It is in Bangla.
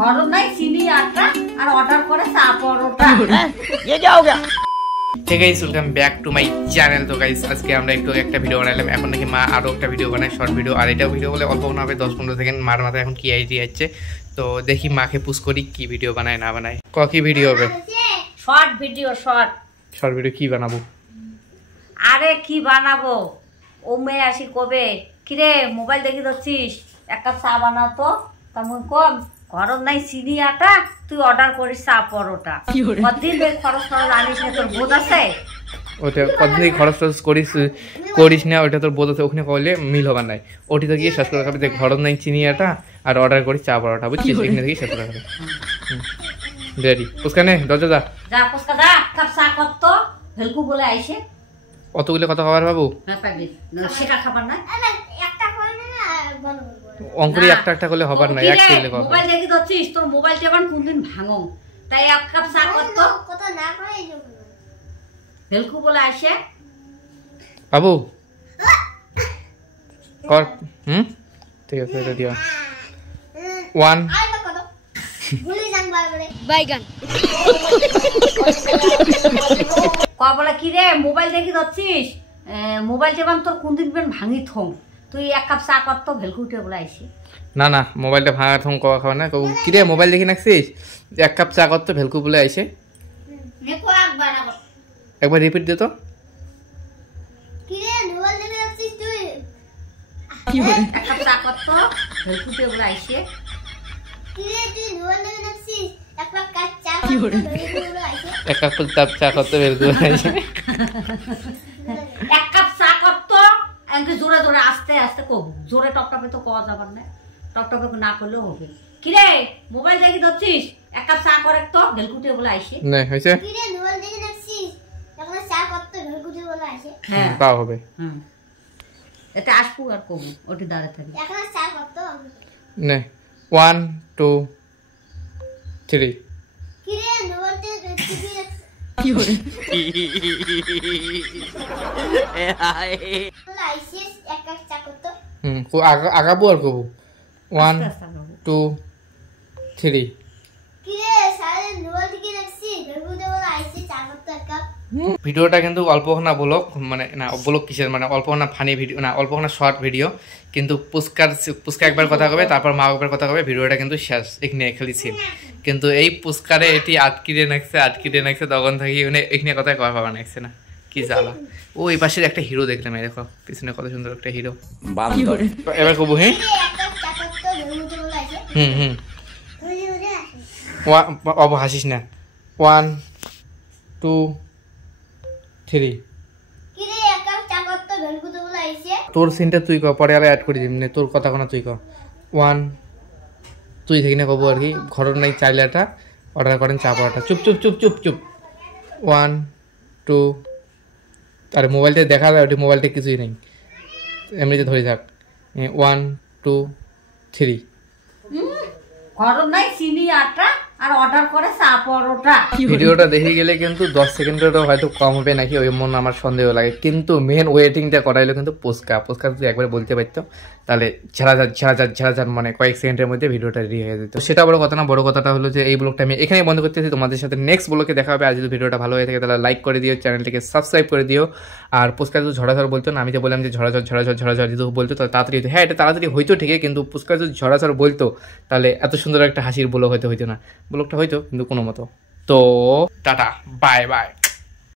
ঘরও নাই চিনি আটা আর অর্ডার করে চা পরোটা। ये क्या हो गया? Hey guys, welcome back to my channel. তো গাইস আজকে আমরা একটু একটা ভিডিও বানাইলাম। এখন নাকি মা আরো একটা ভিডিও বানায়, শর্ট ভিডিও। আর এটাও ভিডিও বলে অল্প না হবে 10-15 সেকেন্ড। মার মাথায় এখন কি আইডিয়া আছে, তো দেখি মাকে পুশ করি কি ভিডিও বানায় না বানায়। কি ভিডিও হবে? Short video. শর্ট ভিডিও কি বানাবো? আরে কি বানাবো, ও মেয়ে আসি কবে কিরে মোবাইল দেখি ধরছিস, এক কাপ চা বানাতো। তেমন কম ঘরও নাই চিনি আটা, তুই অর্ডার করিস চা পরোটা। কতদিন খরচ আনিস না, তোর বোধ আছে? ওটা কতদিন খরচ করিস না, ওটা তোর বোধ আছে। ওখানে করলে মিল হবার নাই। ওটি তো গিয়ে শেষ করে খাবে, দেখ ঘরও নাই চিনি আটা আর অর্ডার করিস চা পরোটা, বুঝছিস? এখানে থেকে শেষ করে খাবে। রেডি? পুস্কা নে, দরজা যা যা পুস্কা যা, কাপ চা কত ভেলকু বলে আইসে। অতগুলো কত খাবার বাবু? সেটা খাবার না, অঙ্কুরি একটা একটা করলে হবার না, এক করলে হবে। মোবাইল দেখি ধরছিস, তোর মোবাইল টেবান কোনদিন ভাঙো, তাই এক কাপ চা কত কত না করে ভেলকু বলে আইসে। বাবু কর। ঠিক আছে, এটা দিও। 1 বাইগান ক বলে কি রে মোবাইল দেখি ধরছিস, মোবাইল টেবান তোর কোনদিন ভাঙি থং, তুই এক কাপ চা কত ভেলকু উঠে বলে আইসে। না না, মোবাইলটা ভাঙা থং কওয়া খাওয়া না। কি রে মোবাইল দেখি নাকছিস, এক কাপ চা কত ভেলকু বলে আইসে। একবার রিপিট দে তো। কি রে মোবাইল দেখি রাখছিস তুই, এক কাপ চা কত ভেলকু উঠে বলে আইসে। কি রে তুই মোবাইল দেখি রাখছিস, এক কাপ চা কত ভেলকু বলে আইসে। এক কাপ চা কত ভেলকু বলে আইসে। এক কাপ চা কত এমনি জোরে জোরে আস্তে আস্তে কব, জোরে টপটপে তো কওয়া যাবার না, টপটপে না করলেও হবে। কি রে মোবাইল দেখি ধরছিস, এক কাপ চা করে তো ভেলকুটে বলে আইসে। না হইছে? কি রে মোবাইল দেখি রাখছিস, এখন চা কত ভেলকুটে বলে আইসে। হ্যাঁ তাও হবে। এটা আসবো আর কব, ওটি দাঁড়ায় থাকি। এখন চা কত নে 1 2 3। কি রে মোবাইল দেখি কি হরে আগাবো আর কবু। 1 2 3। ভিডিওটা কিন্তু অল্প না ব্লগ, মানে না ব্লগ কিসের, মানে অল্প না ফানি ভিডিও, না অল্প না শর্ট ভিডিও। কিন্তু পুস্কা একবার কথা কবে, তারপর মা একবার কথা কবে, ভিডিওটা কিন্তু শেষ এখানে খেলেছি। কিন্তু এই পুস্কারে এটি আটকিরে নাকছে তখন থাকি এখানে কথায় কয়া পাবা নাকছে না, কি জ্বালা। ও এই পাশের একটা হিরো দেখলাম, এই দেখো পিছনে কত সুন্দর একটা হিরো। এবার কবু। হ্যাঁ অব হাসিস না। 1 2 3। তোর সিনটা তুই ক, পরে আর অ্যাড করে দিবি, তোর কথা কোনো তুই ক। 1 তুই থেকে না কব আর কি, ঘরের নাই চাইলাটা অর্ডার করেন চা পড়াটা। চুপ চুপ চুপ চুপ চুপ। 1 2। আরে মোবাইলটা দেখা যায়, ওটি মোবাইলটা কিছুই নেই, এমনিতে ধরে থাক। 1 2 3। ঘরও নাই চিনি আটা আর অর্ডার করে চা পরোটা। ভিডিওটা দেখে গেলে কিন্তু 10 সেকেন্ডেরও হয়তো কম হবে নাকি, ওই মন আমার সন্দেহ লাগে। কিন্তু মেন ওয়েটিংটা করাইলো কিন্তু পুস্কা যদি একবার বলতে পারতো, তাহলে ঝাড়া মানে কয়েক সেকেন্ডের মধ্যে ভিডিওটা রেডি হয়ে যেত। সেটা বড় কথা না, বড় কথাটা হলো যে এই ব্লগটা আমি এখানে বন্ধ করতেছি। তোমাদের সাথে নেক্সট ব্লগে দেখা হবে। আর যদি ভিডিওটা ভালো হয়ে থাকে তাহলে লাইক করে দিও, চ্যানেলটিকে সাবস্ক্রাইব করে দিও। আর পুস্কা যদি ঝড়াঝড় বলতো না, আমি তো বললাম যে ঝড়াঝড় যদি বলতো তাহলে তাড়াতাড়ি হতো। হ্যাঁ এটা তাড়াতাড়ি হইতো ঠিকই, কিন্তু পুস্কা যদি ঝড়াঝড় বলতো তাহলে এত সুন্দর একটা হাসির ব্লগ হয়তো না, ব্লগটা হয়তো কিন্তু কোনো মতো। তো টাটা, বাই বাই।